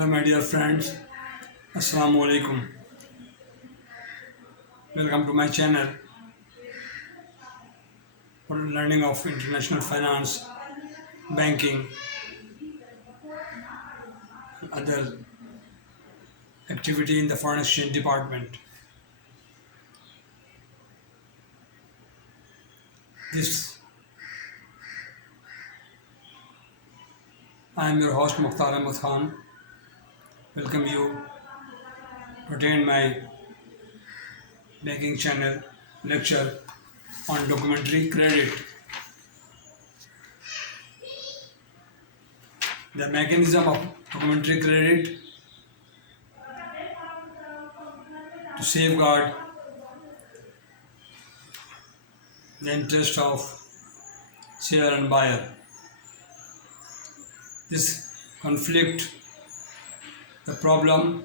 Hello, my dear friends. Assalamu alaikum. Welcome to my channel for learning of international finance, banking, and other activity in the foreign exchange department. This I am your host Mukhtar Ahmed Khan. Welcome you to attend my banking channel lecture on documentary credit. The mechanism of documentary credit to safeguard the interest of seller and buyer. This conflict, the problem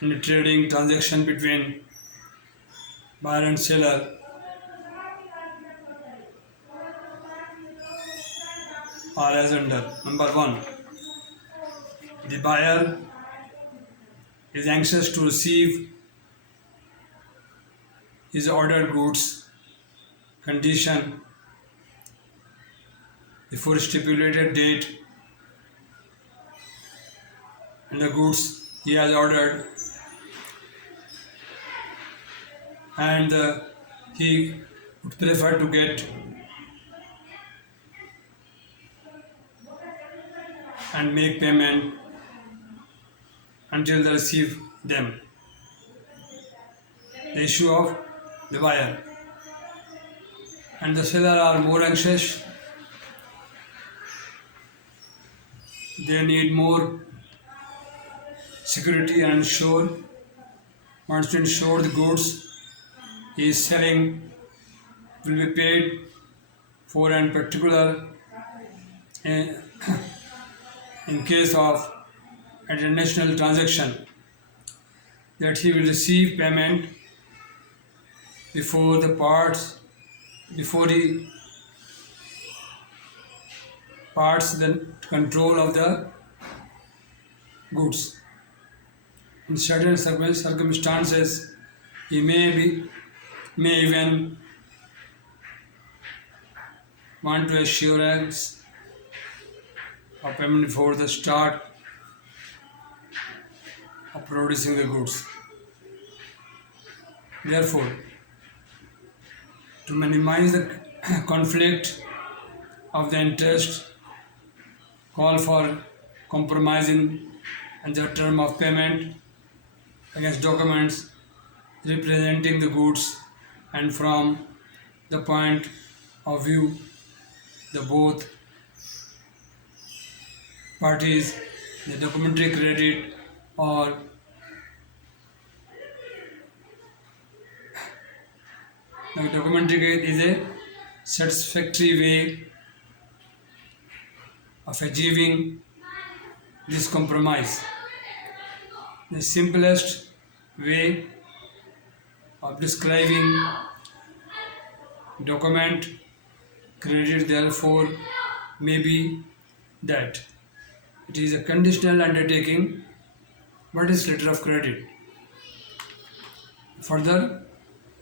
in the trading transaction between buyer and seller are as under. Number one, the buyer is anxious to receive his ordered goods condition before stipulated date, and the goods he has ordered, and he would prefer to get and make payment until they receive them. The issue of the buyer and the seller are more anxious. They need more security and wants to ensure the goods he is selling will be paid for, and particular in, in case of international transaction, that he will receive payment before he parts the control of the goods. In certain circumstances, he may even want to assurance of payment before the start of producing the goods. Therefore, to minimize the conflict of the interest, call for compromising and the term of payment against documents representing the goods, and from the point of view the both parties, the documentary credit or the documentary credit is a satisfactory way of achieving this compromise. The simplest way of describing document credit, therefore, may be that it is a conditional undertaking. What is letter of credit? Further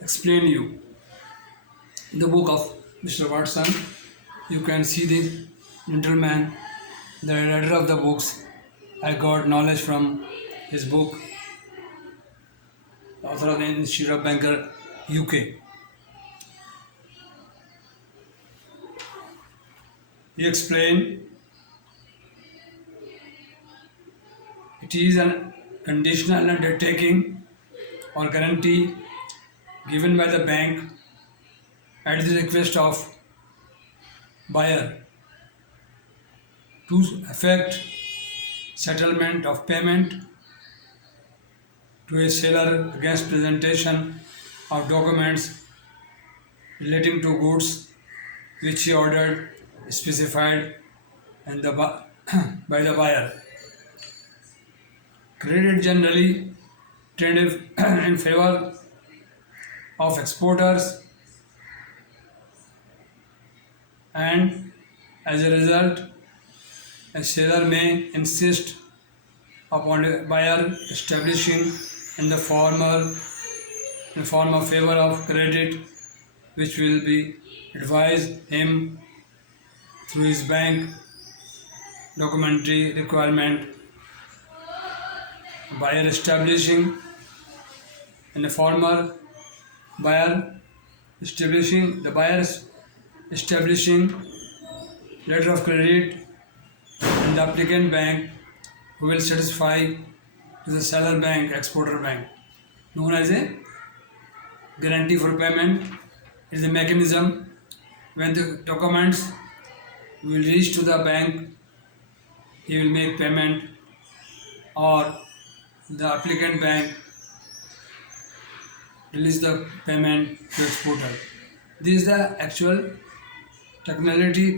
explain you in the book of Mr. Watson. You can see the gentleman, the writer of the books. I got knowledge from his book, the author of the Institute of Banker, UK. He explained it is a conditional undertaking or guarantee given by the bank at the request of buyer to effect settlement of payment to a seller against presentation of documents relating to goods which he ordered, specified and by the buyer. Credit generally tended in favor of exporters, and as a result, a seller may insist upon a buyer establishing in the form of favor of credit which will be advised him through his bank documentary requirement. Buyer establishing and the former buyer establishing the buyers establishing letter of credit and the applicant bank who will satisfy to the seller bank exporter bank known as a guarantee for payment. It is a mechanism when the documents will reach to the bank, he will make payment or the applicant bank release the payment to exporter. This is the actual technicality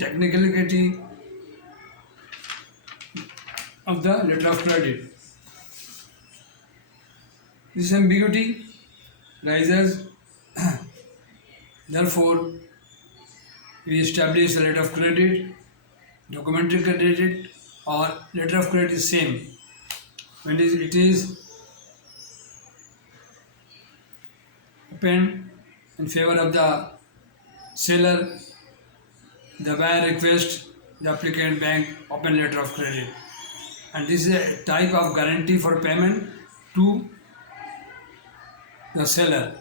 of the letter of credit. This ambiguity rises. Therefore, we establish a letter of credit, documentary credit, or letter of credit is same. When it is open in favor of the seller, the buyer requests the applicant bank open letter of credit, and this is a type of guarantee for payment to the seller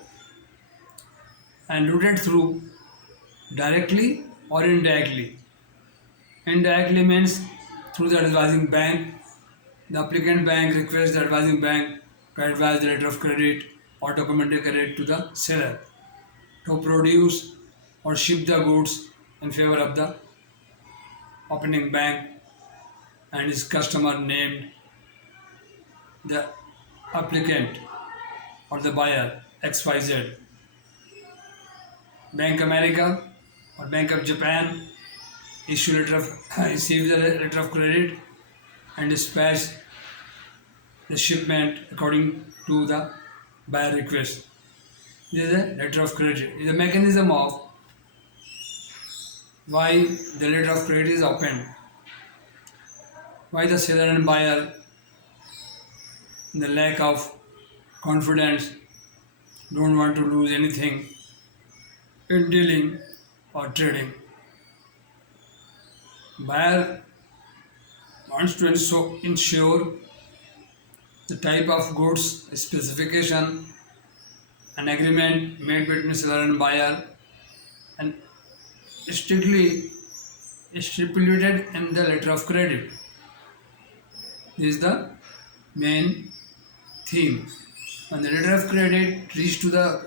and routed through directly or indirectly. Indirectly means through the advising bank. The applicant bank requests the advising bank to advise the letter of credit or documentary credit to the seller to produce or ship the goods in favor of the opening bank and his customer named the applicant or the buyer XYZ. Bank America or Bank of Japan receive the letter of credit and dispatch the shipment according to the buyer request. This is a letter of credit. It is a mechanism of why the letter of credit is opened. Why the seller and buyer, in the lack of confidence, don't want to lose anything in dealing or trading. Buyer wants to ensure the type of goods, specification, an agreement made between seller and buyer, and strictly stipulated in the letter of credit. This is the main theme. When the letter of credit reached to the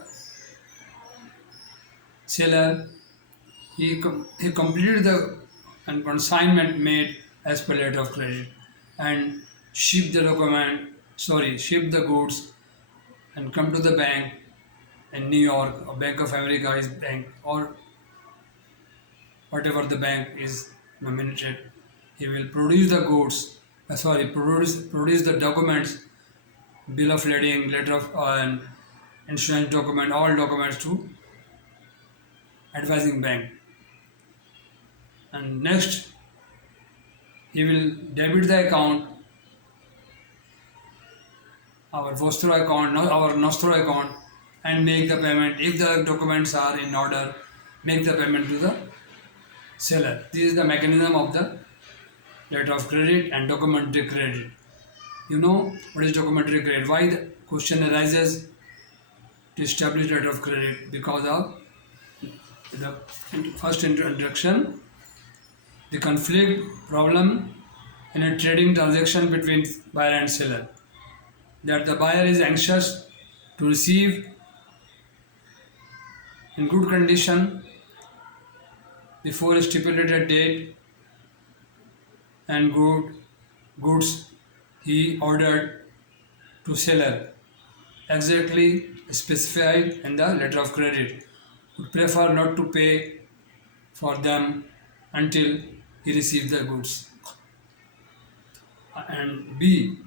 seller, he completed the consignment made as per letter of credit and ship the goods and come to the bank in New York or Bank of America is bank or whatever the bank is nominated. He will produce the goods, produce the documents, bill of lading, letter of insurance document, all documents to advising bank. And next, he will debit the account, our Vostro account, our Nostro account, and make the payment. If the documents are in order, make the payment to the seller. This is the mechanism of the letter of credit and documentary credit. You know what is documentary credit? Why the question arises to establish letter of credit? Because of the first introduction, the conflict problem in a trading transaction between buyer and seller. That the buyer is anxious to receive in good condition before a stipulated date and goods he ordered to seller exactly specified in the letter of credit, would prefer not to pay for them until he receives the goods. And B,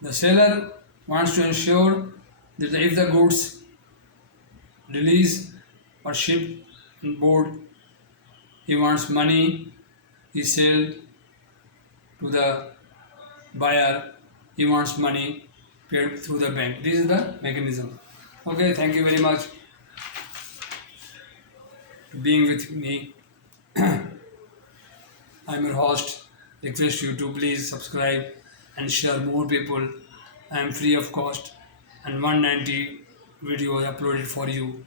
the seller wants to ensure that if the goods release or shipped on board, he wants money he sell to the buyer he wants money paid through the bank. This is the mechanism. Okay, thank you very much for being with me. I'm your host. Request you to please subscribe and share more people. I am free of cost and 190 videos uploaded for you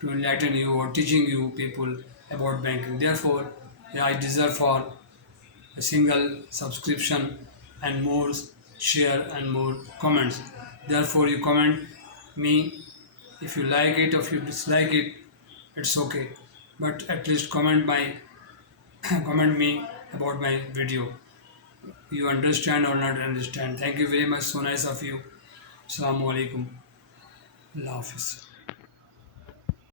to enlighten you or teaching you people about banking. Therefore, I deserve for a single subscription and more share and more comments. Therefore, you comment me if you like it or if you dislike it, it's okay. But at least comment my comment me about my video. You understand or not understand. Thank you very much. So nice of you. Assalamu alaikum. Allah Hafiz.